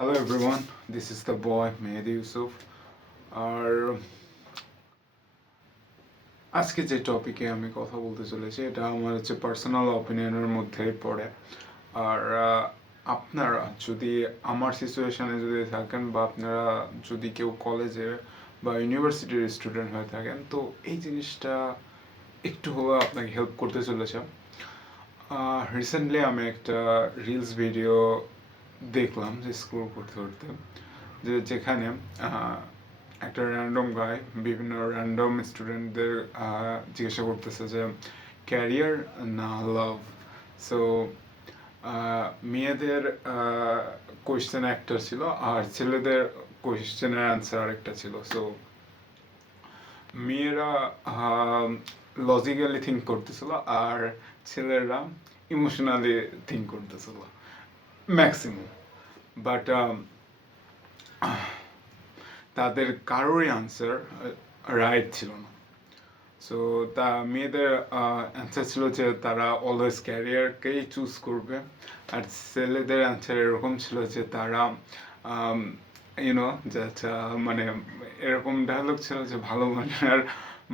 Hello everyone, this is the boy Mehdi Yusuf. আর আজকে যে টপিকে আমি কথা বলতে চলেছি এটা আমার হচ্ছে পার্সোনাল অপিনিয়নের মধ্যেই পড়ে। আর আপনারা যদি আমার সিচুয়েশনে যদি থাকেন বা আপনারা যদি কেউ কলেজে বা ইউনিভার্সিটির স্টুডেন্ট হয়ে থাকেন তো এই জিনিসটা একটু হলেও আপনাকে হেল্প করতে চলেছে। রিসেন্টলি আমি একটা রিলস ভিডিও দেখলাম যে স্ক্রল করতে করতে যেখানে একটা র্যান্ডম গাই বিভিন্ন র্যান্ডম স্টুডেন্টদের জিজ্ঞাসা করতেছে যে ক্যারিয়ার না লাভ। সো মেয়েদের কোয়েশ্চেন একটা ছিল আর ছেলেদের কোয়েশ্চেনের অ্যান্সার আরেকটা ছিল। সো মেয়েরা লজিক্যালি থিঙ্ক করতেছিল আর ছেলেরা ইমোশনালি থিঙ্ক করতেছিল ম্যাক্সিমাম। বাট তাদের কারোরই আনসার রাইট ছিল না। সো মেয়েদের অ্যান্সার ছিল যে তারা অলওয়েজ ক্যারিয়ারকেই চুজ করবে, আর ছেলেদের অ্যান্সার এরকম ছিল যে তারা ইউনো জাস্ট মানে এরকম ডায়লগ ছিল যে ভালো মানের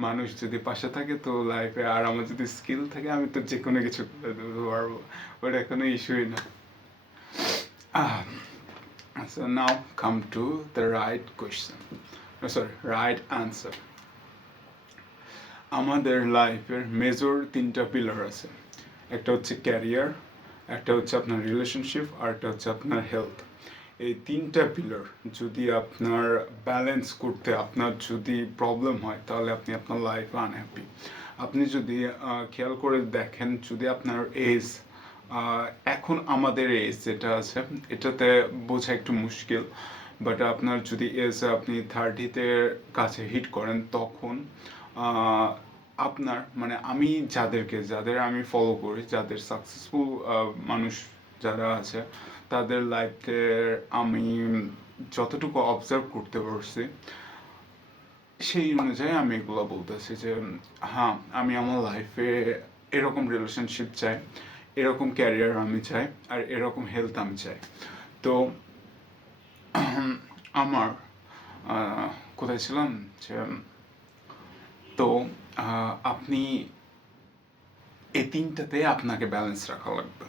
মানুষ যদি পাশে থাকে তো লাইফে, আর আমার যদি স্কিল থাকে আমি তো যে কোনো কিছু করে দিতে পারবো, ওটা কোনো ইস্যুই না। So now come to the right question. No, sorry, right answer. আমাদের লাইফের মেজর তিনটা পিলার আছে। একটা হচ্ছে ক্যারিয়ার, একটা হচ্ছে আপনার রিলেশনশিপ, আর একটা হচ্ছে আপনার হেলথ। এই তিনটা পিলার যদি আপনার ব্যালেন্স করতে আপনার যদি প্রবলেম হয় তাহলে আপনি আপনার লাইফে আনহ্যাপি। আপনি যদি খেয়াল করে দেখেন, যদি আপনার এজ এখন আমাদের এজ যেটা আছে এটাতে বোঝা একটু মুশকিল, বাট আপনার যদি এজ আপনি 30-তে কাছে হিট করেন তখন আপনার মানে যাদের আমি ফলো করি, যাদের সাকসেসফুল মানুষ যারা আছে তাদের লাইফে আমি যতটুকু অবজার্ভ করতে পারছি সেই অনুযায়ী আমি এগুলো বলতেছি যে হ্যাঁ, আমি আমার লাইফে এরকম রিলেশনশিপ চাই, এরকম ক্যারিয়ার আমি চাই, আর এরকম হেলথ আমি চাই। তো আমার কোথায় ছিলাম যে তো আপনি এই তিনটাতে আপনাকে ব্যালেন্স রাখা লাগবে,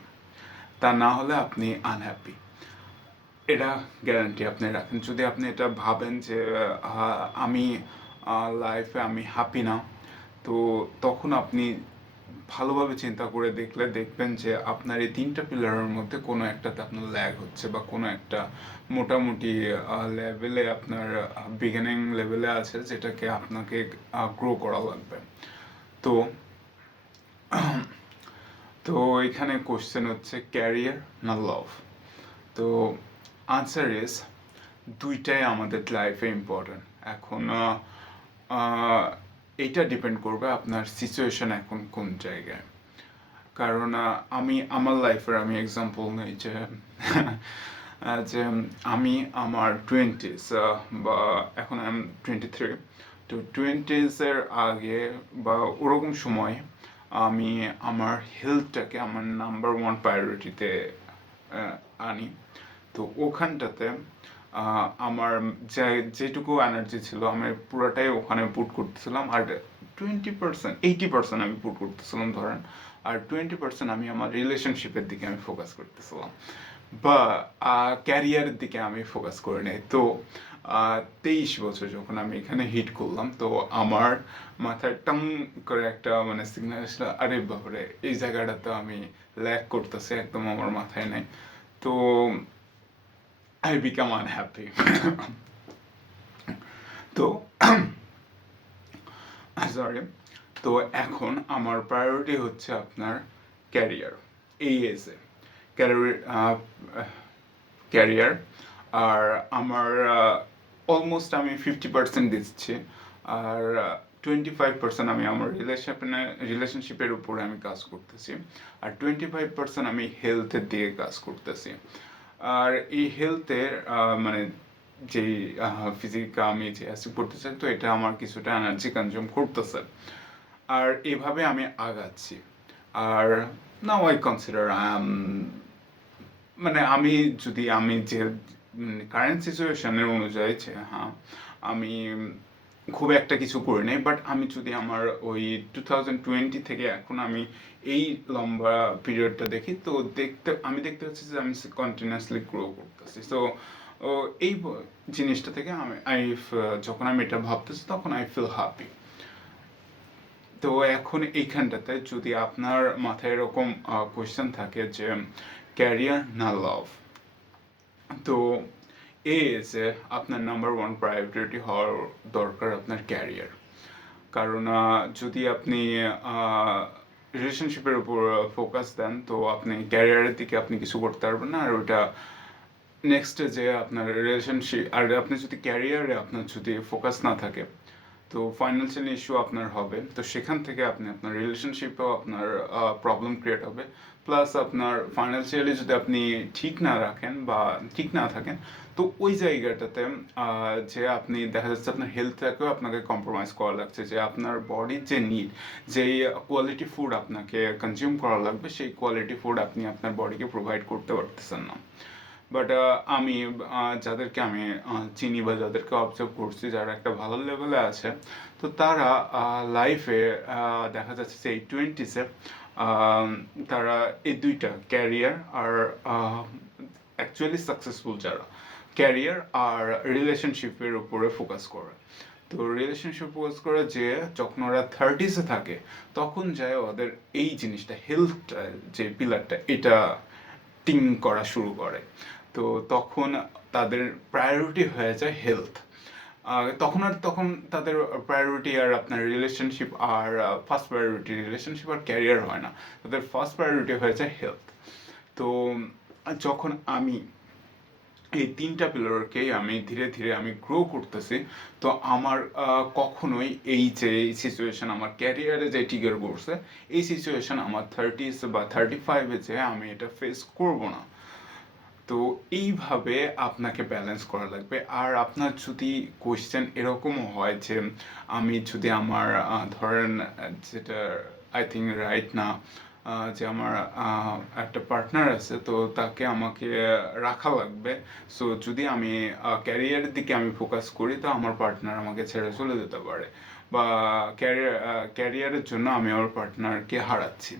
তা না হলে আপনি আনহ্যাপি, এটা গ্যারান্টি আপনি রাখেন। যদি আপনি এটা ভাবেন যে আমি লাইফে আমি হ্যাপি না, তো তখন আপনি ভালোভাবে চিন্তা করে দেখবেন যে আপনার এই তিনটা পিলারের মধ্যে কোনো একটাতে আপনার ল্যাগ হচ্ছে বা কোনো একটা মোটামুটি লেভেলে আপনার বিগিনিং লেভেলে আছে যেটাকে আপনাকে গ্রো করা লাগবে। তো তো এখানে কোশ্চেন হচ্ছে ক্যারিয়ার না লাভ। তো আনসার ইজ দুইটাই আমাদের লাইফে ইম্পর্ট্যান্ট। এখন এইটা ডিপেন্ড করবে আপনার সিচুয়েশন এখন কোন জায়গায়। কারণ আমি আমার লাইফের আমি এক্সাম্পল নেই যে যে আমি আমার টোয়েন্টিস বা এখন আমি 23, তো টোয়েন্টিসের আগে বা ওরকম সময় আমি আমার হেলথটাকে আমার নাম্বার ওয়ান প্রায়োরিটিতে আনি। তো ওখানটাতে আমার যেটুকু এনার্জি ছিল আমি পুরোটাই ওখানে পুট করতেছিলাম, আর 20%, 80% আমি পুট করতেছিলাম ধরেন, আর 20% আমি আমার রিলেশনশিপের দিকে আমি ফোকাস করতেছিলাম বা ক্যারিয়ারের দিকে আমি ফোকাস করে নেই। তো 23 বছর যখন আমি এখানে হিট করলাম তো আমার মাথায় টাং করে একটা মানে সিগন্যাল আসলো, আরে বাবারে এই জায়গাটাতে আমি ল্যাক করতেছি, একদম আমার মাথায় নেই। তো I become unhappy. তো সরি, তো এখন আমার প্রায়োরিটি হচ্ছে আপনার ক্যারিয়ার, এই এজে ক্যারিয়ার। আর আমার অলমোস্ট আমি 50% দিচ্ছি, আর 25% আমি আমার রিলেশনশিপের উপরে আমি কাজ করতেছি, আর 25% আমি হেলথের দিকে কাজ করতেছি। আর এই হেলথের মানে যেই ফিজিক আমি যে অ্যাচিভ করতে চাই তো এটা আমার কিছুটা এনার্জি কনজিউম করতেছে, আর এভাবে আমি আগাচ্ছি। আর নাও আই কনসিডার মানে আমি যে কারেন্ট সিচুয়েশনের অনুযায়ী যে হ্যাঁ আমি খুব একটা কিছু করি নাই, বাট আমি যদি আমার ওই 2020 থেকে এখন আমি এই লম্বা পিরিয়ডটা দেখি, তো আমি দেখতে পাচ্ছি যে আমি কন্টিনিউয়াসলি গ্রো করতেছি। সো এই জিনিসটা থেকে যখন আমি এটা ভাবতেছি তখন আই ফিল হ্যাপি। তো এখন এইখানটাতে যদি আপনার মাথায় এরকম কোয়েশ্চেন থাকে যে ক্যারিয়ার না লাভ, তো যে আপনার নাম্বার ওয়ান প্রায়োরিটি হওয়ার দরকার আপনার ক্যারিয়ার। কারণ যদি আপনি রিলেশনশিপের উপর ফোকাস দেন, তো আপনি ক্যারিয়ারের দিকে আপনি কিছু করতে পারবেন না। আর ওটা নেক্সট যে আপনার রিলেশনশিপ, আর আপনি যদি ক্যারিয়ারে আপনার যদি ফোকাস না থাকে, তো ফাইন্যান্সিয়াল ইস্যু আপনার হবে। তো সেখান থেকে আপনি আপনার রিলেশনশিপেও আপনার প্রবলেম ক্রিয়েট হবে। প্লাস আপনার ফাইন্যান্সিয়ালি যদি আপনি ঠিক না রাখেন বা ঠিক না থাকেন, তো ওই জায়গাটাতে যে আপনি দেখা যাচ্ছে আপনার হেলথটাকেও আপনাকে কম্প্রোমাইজ করা লাগছে, যে আপনার বডির যে নিড, যেই কোয়ালিটি ফুড আপনাকে কনজিউম করা লাগবে, সেই কোয়ালিটি ফুড আপনি আপনার বডিকে প্রোভাইড করতে পারতেছেন না। বাট আমি যাদেরকে আমি চিনি বা যাদেরকে অবজার্ভ করছি যারা একটা ভালো লেভেলে আছে, তো তারা লাইফে দেখা যাচ্ছে যে এই টোয়েন্টিসে তারা এই দুইটা ক্যারিয়ার আর অ্যাকচুয়ালি সাকসেসফুল যারা ক্যারিয়ার আর রিলেশনশিপের উপরে ফোকাস করে। তো রিলেশনশিপ ফোকাস করে যে যখন ওরা থার্টিসে থাকে, তখন যায় ওদের এই জিনিসটা হেলথ যে পিলারটা এটা টিং করা শুরু করে। তো তখন তাদের প্রায়োরিটি হয়ে যায় হেলথ। তখন তাদের প্রায়োরিটি আর আপনার রিলেশনশিপ আর ফার্স্ট প্রায়োরিটি রিলেশনশিপ আর ক্যারিয়ার হয় না, তাদের ফার্স্ট প্রায়োরিটি হয়ে যায় হেলথ। তো যখন আমি এই তিনটা পিলারকেই আমি ধীরে ধীরে আমি গ্রো করতেছি, তো আমার কখনোই এই যে সিচুয়েশন আমার ক্যারিয়ারে যে ট্রিগার করছে, এই সিচুয়েশন আমার থার্টিস বা 35-এ যে আমি এটা ফেস করব না। তো এইভাবে আপনাকে ব্যালেন্স করা লাগবে। আর আপনার যদি কোয়েশ্চেন এরকমও হয় যে আমি যদি আমার ধরেন যেটা আই থিঙ্ক রাইট না, যে আমার একটা পার্টনার আছে, তো তাকে আমাকে রাখা লাগবে। সো যদি আমি ক্যারিয়ারের দিকে আমি ফোকাস করি, তো আমার পার্টনার আমাকে ছেড়ে চলে যেতে পারে, বা ক্যারিয়ারের জন্য আমি আমার পার্টনারকে হারাচ্ছি।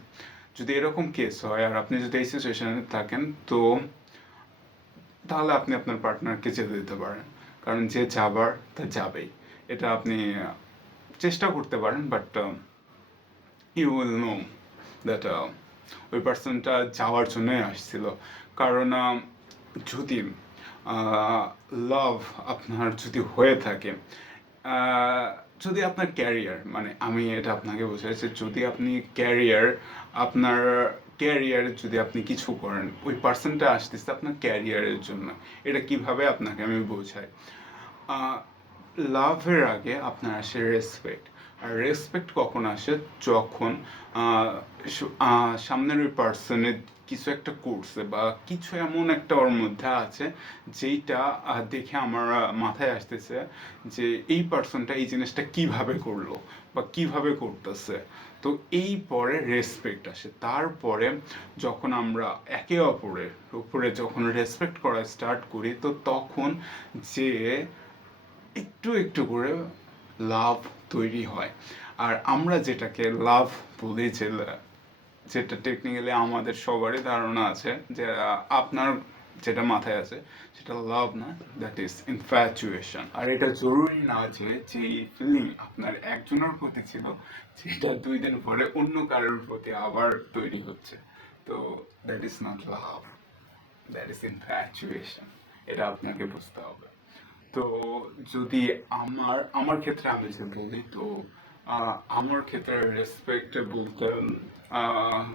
যদি এরকম কেস হয় আর আপনি যদি এই সিচুয়েশনে থাকেন, তো তাহলে আপনি আপনার পার্টনারকে যেতে দিতে পারেন। কারণ যে যাবার তা যাবেই, এটা আপনি চেষ্টা করতে পারেন, but you will know that ওই পার্সনটা যাওয়ার জন্যই আসছিল। কারণ যদি লাভ আপনার যদি হয়ে থাকে, যদি আপনার ক্যারিয়ার, মানে আমি এটা আপনাকে বোঝাইছি, যদি আপনি আপনার ক্যারিয়ারে যদি আপনি কিছু করেন, ওই পার্সনটা আসতেছে আপনার ক্যারিয়ারের জন্য। এটা কিভাবে আপনাকে আমি বোঝাই, লাভের আগে আপনার আসে রেসপেক্ট। আর রেসপেক্ট কখন আসে, যখন সামনের ওই পার্সনের কিছু একটা করছে বা কিছু এমন একটা ওর মধ্যে আছে যেইটা দেখে আমার মাথায় আসতেছে যে এই পার্সনটা এই জিনিসটা কিভাবে করলো বা কিভাবে করতেছে। তো এই পরে রেসপেক্ট আসে। তারপরে যখন আমরা একে অপরের উপরে যখন রেসপেক্ট করা স্টার্ট করি, তো তখন যে একটু একটু করে লাভ তৈরি হয়। আর আমরা যেটাকে লাভ বলি, যেটা টেকনিক্যালি আমাদের সবারই ধারণা আছে যে আপনার যেটা মাথায় আছে সেটা লাভ না, দ্যাট ইজ ইনফ্যাচুয়েশন। আর এটা জরুরি না যে যেই ফিলিং আপনার একজনের প্রতি ছিল, সেটা 2 দিন পরে অন্য কারোর প্রতি আবার তৈরি হচ্ছে। তো that is not love, that is infatuation. এটা আপনাকে বুঝতে হবে। তো যদি আমার আমার ক্ষেত্রে আমি যে বলি, তো আমার ক্ষেত্রে রেসপেক্ট বলতে আহ,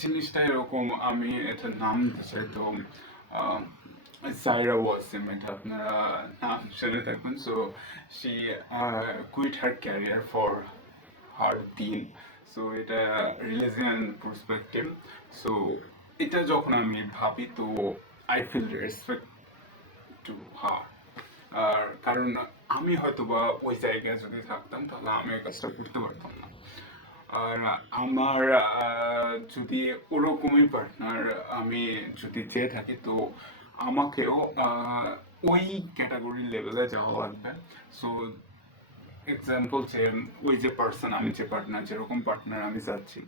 জিনিসটা এরকম, আমি এটা নাম দিতে চাই। তো সাইরা ওয়াসিম, এটা আপনারা নাম শুনে থাকবেন। So she quit her career for her দিন। সো এটা রিলিজিয়ান পার্সপেক্টিভ। সো এটা যখন আমি ভাবি, তো I feel respect to her. আর কারণ আমি হয়তো বা ওই জায়গায় যদি থাকতাম, তাহলে আমি এই কাজটা করতে পারতাম না। আর আমার যদি ওরকমই পার্টনার আমি যদি চেয়ে থাকি, তো আমাকেও ওই ক্যাটাগরির লেভেলে যাওয়া লাগবে। সো এক্সাম্পল যে ওই যে পার্সন, আমি যে পার্টনার, যেরকম পার্টনার আমি চাচ্ছি,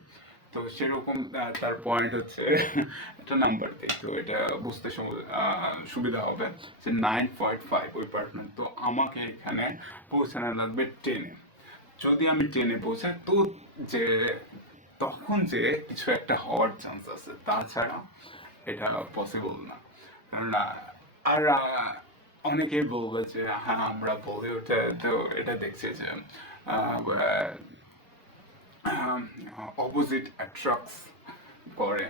তো সেরকম তার পয়েন্ট হচ্ছে একটা নাম্বার দিই, তো এটা বুঝতে সুবিধা হবে যে 9.5 ওই পার্টনার, তো আমাকে এখানে পৌঁছানো লাগবে 10-এ। যদি আমি 10-এ পৌঁছাই তো যে তখন যে কিছু একটা হওয়ার চান্স আছে, তাছাড়া এটা পসিবল না। কারণ আর অনেকেই বলবে যে হ্যাঁ আমরা বলিউডে তো এটা দেখছি যে অপোজিট অ্যাট্রাক্টস করে,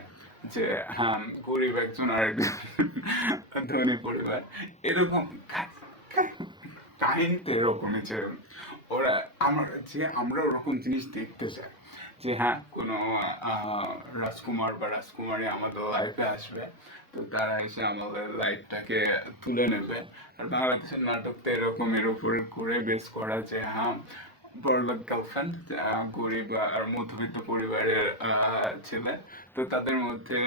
যে হ্যাঁ গরিব একজন আর একজন ধনী পরিবার, এরকম কাহিনীতে এরকমই যে ওরা আমরা ওরকম জিনিস দেখতে চাই যে হ্যাঁ কোনো রাজকুমার বা রাজকুমারী আমাদের লাইফে আসবে, তো তারা এসে আমাদের লাইফটাকে তুলে নেবে। আর বাংলাদেশের নাটক তো এরকমের উপরে করে বেস করা যে হ্যাঁ বড়লোক গার্লফ্রেন্ড, গরিব আর মধ্যবিত্ত পরিবারের ছেলে, তো তাদের মধ্যে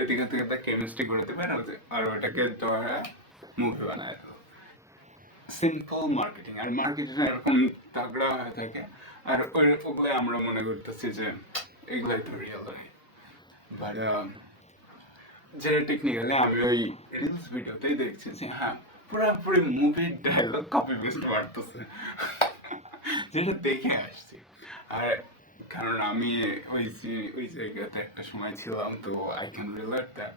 এদিকে থেকে একটা কেমিস্ট্রি করতে পারে আর ওটাকে মুভি বানায়। সিম্পল মার্কেটিং, আর মার্কেটিং এরকম তাগড়া হয়ে থাকে, আর ওগুলো আমরা মনে করতেছি যে এগুলাই তো রিয়েল হয়। বাট যেটা টেকনিক্যালি আমি ওই রিলস ভিডিওতেই দেখছি যে হ্যাঁ পুরোপুরি মুভির ডায়লগ কপি পেস্ট মারতেছে, যেটা দেখে আসছি। আর কারণ আমি ওই জায়গাতে একটা সময় ছিলাম, তো I can relate that.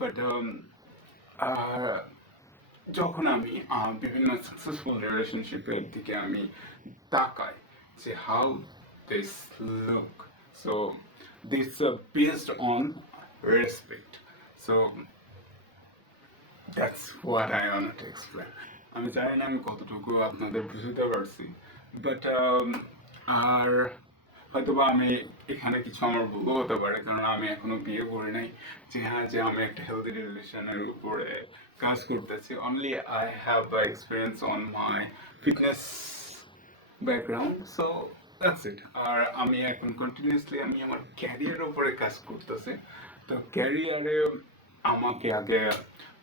But যখন আমি বিভিন্ন সাকসেসফুল রিলেশনশিপের দিকে আমি তাকাই যে how this look, so this based on respect, so that's what I want to explain. আমি জানি না আমি কতটুকু আপনাদের বুঝতে পারছি, বাট আর হয়তোবা আমি এখানে কিছু আমার ভুলও হতে পারে, কারণ আমি এখনো বিয়ে করি নাই, যে হ্যাঁ যে আমি একটা হেলদি রিলেশনের উপরে কাজ করতেছি। Only I have experience on my fitness background, so that's it. আর আমি এখন কন্টিনিউসলি আমি আমার ক্যারিয়ারের উপরে কাজ করতেছি। তো ক্যারিয়ারে আমাকে আগে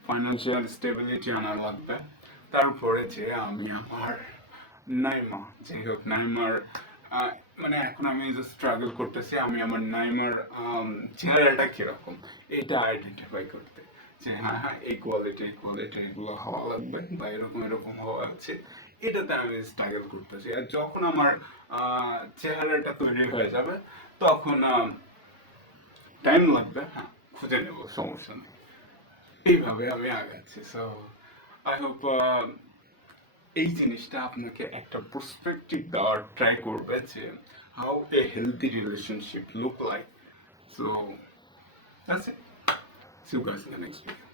ফাইন্যান্সিয়াল স্টেবিলিটি আনা লাগবে, তারপরে যে আমি আমার নাইমা, যাই হোক নাইমার মানে এখন আমি যে স্ট্রাগল করতেছি, আমি আমার নাইমার চেহারাটা কিরকম এটা আইডেন্টিফাই করতে, যে হ্যাঁ হ্যাঁ এই কোয়ালিটি এগুলো হওয়া লাগবে বা এরকম এরকম হওয়া উচিত, এটাতে আমি স্ট্রাগল করতেছি। আর যখন আমার চেহারাটা তৈরি হয়ে যাবে তখন টাইম লাগবে, হ্যাঁ খুঁজে নেবো, সমস্যা নেই। এইভাবে আমি আগাচ্ছি। সো আই হোপ এই জিনিসটা আপনাকে একটা পার্সপেক্টিভ দেওয়ার ট্রাই করবে যে how a healthy relationship look like. So that's it. See you guys in the next video.